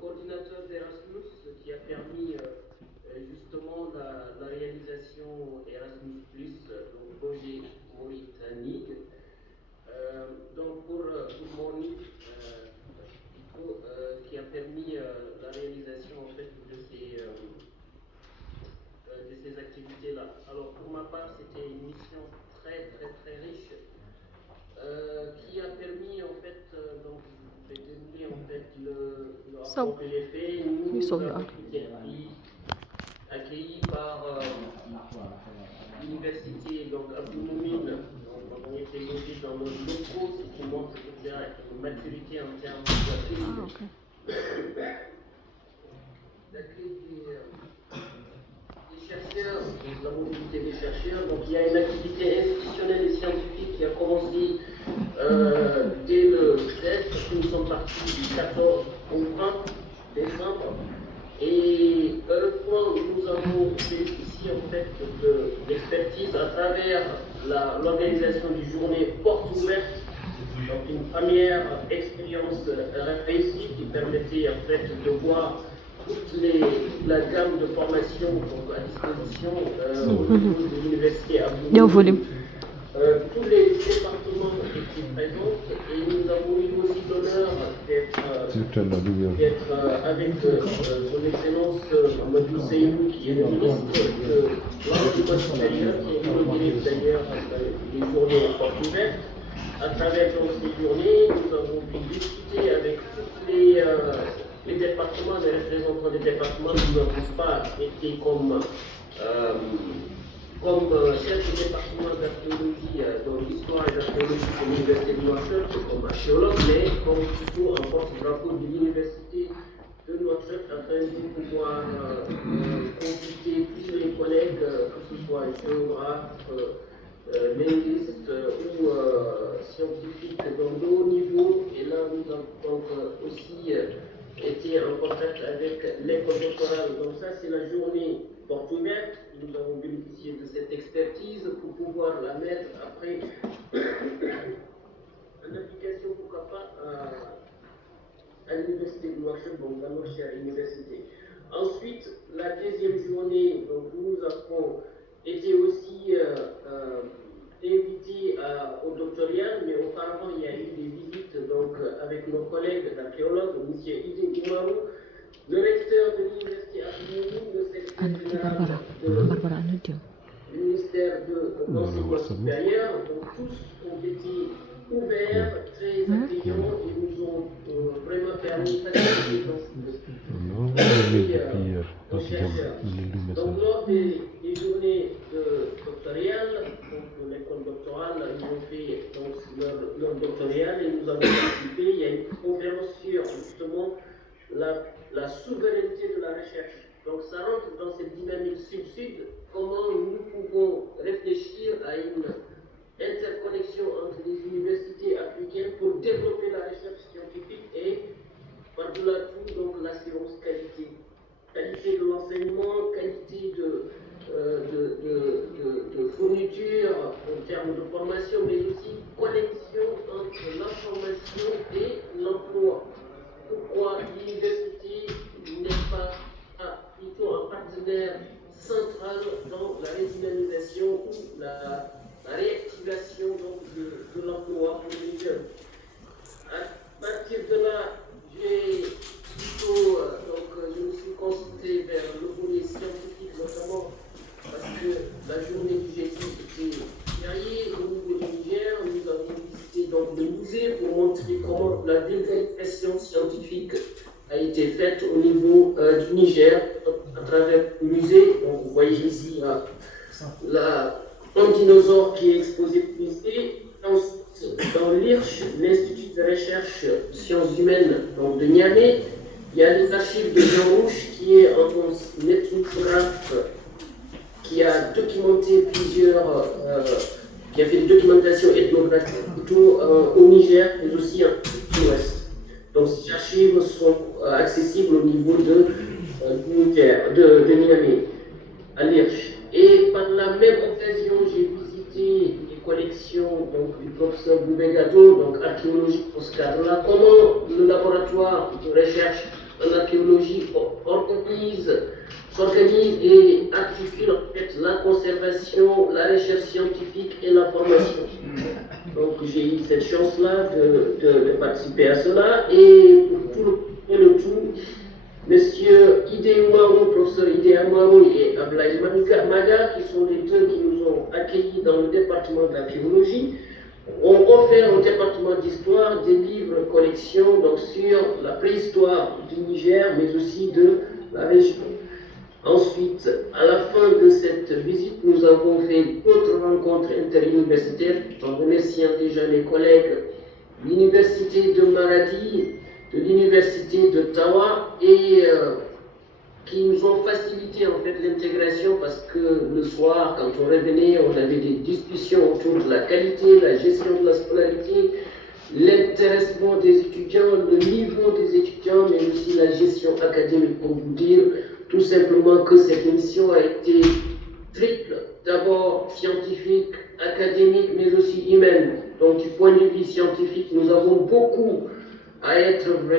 coordinateur d'Erasmus qui a permis justement la réalisation Erasmus+, donc projet Mauritanie. Donc pour Monique, qui a permis la réalisation en fait de ces activités-là. Alors pour ma part, c'était une mission très riche qui a permis en fait donc de dérouler en fait le rapport que j'ai fait. Nous avons été accueillis par l'université donc Abdoumoumine. On a été logés dans nos locaux, ce qui montre une maturité en termes d'accueil des chercheurs, de la mobilité des chercheurs. Donc il y a une activité institutionnelle et scientifique qui a commencé dès le 16, parce que nous sommes partis du 14 au 20 décembre. Et heureusement, nous avons bénéficié en fait d'expertise à travers l'organisation du journée porte ouverte. Donc une première expérience réussie qui permettait en fait de voir toute la gamme de formations à disposition au niveau de l'université Abdou. Tous les départements étaient présents et nous avons eu aussi l'honneur d'être avec son excellence Amadou Seydou, qui est le ministre de l'enseignement supérieur, qui a inauguré d'ailleurs les journées portes ouvertes. À travers ces journées, nous avons pu discuter avec tous les départements, les représentants des départements. Nous n'avons pas été comme chef de département d'archéologie dans l'histoire et d'archéologie de l'université de Nouakchott, comme archéologue, mais comme plutôt un porte-drapeau de l'université de Nouakchott afin de pouvoir consulter tous les collègues, que ce soit géographes, linguistes ou scientifiques dans de haut niveau. Et là, nous avons donc aussi été en contact avec l'école doctorale. Donc ça, c'est la journée porte ouverte. Nous avons bénéficié de cette expertise pour pouvoir la mettre après en application, pourquoi pas, à l'université de Nouakchott, donc dans notre chère université. Ensuite, la deuxième journée, donc, nous avons été aussi invités au doctoral, mais auparavant, il y a eu des visites donc, avec nos collègues archéologues, M. Idin Imarou, le recteur de l'université Abdoumouni, le secrétaire général du ministère de l'enseignement supérieur. Donc tous ont été ouverts, très accueillants et nous ont vraiment permis de faciliter nos chercheurs. Donc lors des journées doctorales, donc l'école doctorale, ils ont fait donc, leur doctoral et nous avons participé. Il y a une conférence sur justement la souveraineté de la recherche. Donc ça rentre dans cette dynamique sud-sud, comment nous pouvons réfléchir à une interconnexion entre les universités africaines pour développer la recherche scientifique et par-delà tout donc l'assurance qualité. Qualité de l'enseignement, qualité de fourniture en termes de formation, mais aussi connexion entre l'information et l'emploi. Pourquoi l'université n'est pas plutôt un partenaire central dans la redynamisation ou la réactivation donc, de l'emploi pour les jeunes. À partir de là, je me suis concentré vers le volet scientifique notamment parce que la journée du jeudi était fériée au niveau du Niger. Nous avons visité donc le musée pour montrer comment la vulgarisation scientifique a été faite au niveau du Niger à travers le musée. Donc vous voyez ici un dinosaure qui est exposé au musée. Dans l'IRCH, l'Institut de recherche sciences humaines donc de Niamey, il y a les archives de Jean Rouche qui est un ethnographe qui a documenté qui a fait des documentations ethnographiques plutôt au Niger, mais aussi en Ouest. Donc ces archives sont accessibles au niveau de Niamey, à l'IRCH. Et par la même occasion, j'ai visité les collections donc, du professeur Boubé Gato, donc archéologie pour ce cadre-là, comment le laboratoire de recherche en archéologie s'organise et articule en fait la conservation, la recherche scientifique et la formation. Donc j'ai eu cette chance-là de participer à cela et pour tout le tout, Monsieur professeur Idéoumarou et Ablaï Maga, qui sont les deux qui nous ont accueillis dans le département de la philologie, ont offert au département d'histoire des livres collections donc, sur la préhistoire du Niger, mais aussi de la région. Ensuite, à la fin de cette visite, nous avons fait d'autres rencontres interuniversitaires en remerciant déjà les collègues de l'université de Maradi, de l'université de Tawa et qui nous ont facilité en fait l'intégration parce que le soir, quand on revenait, on avait des discussions autour de la qualité, la gestion de la scolarité, l'intéressement des étudiants, le niveau des étudiants, mais aussi la gestion académique pour vous dire tout simplement que cette émission a été triple, d'abord scientifique, académique, mais aussi humaine. Donc du point de vue scientifique, nous avons beaucoup à être vraiment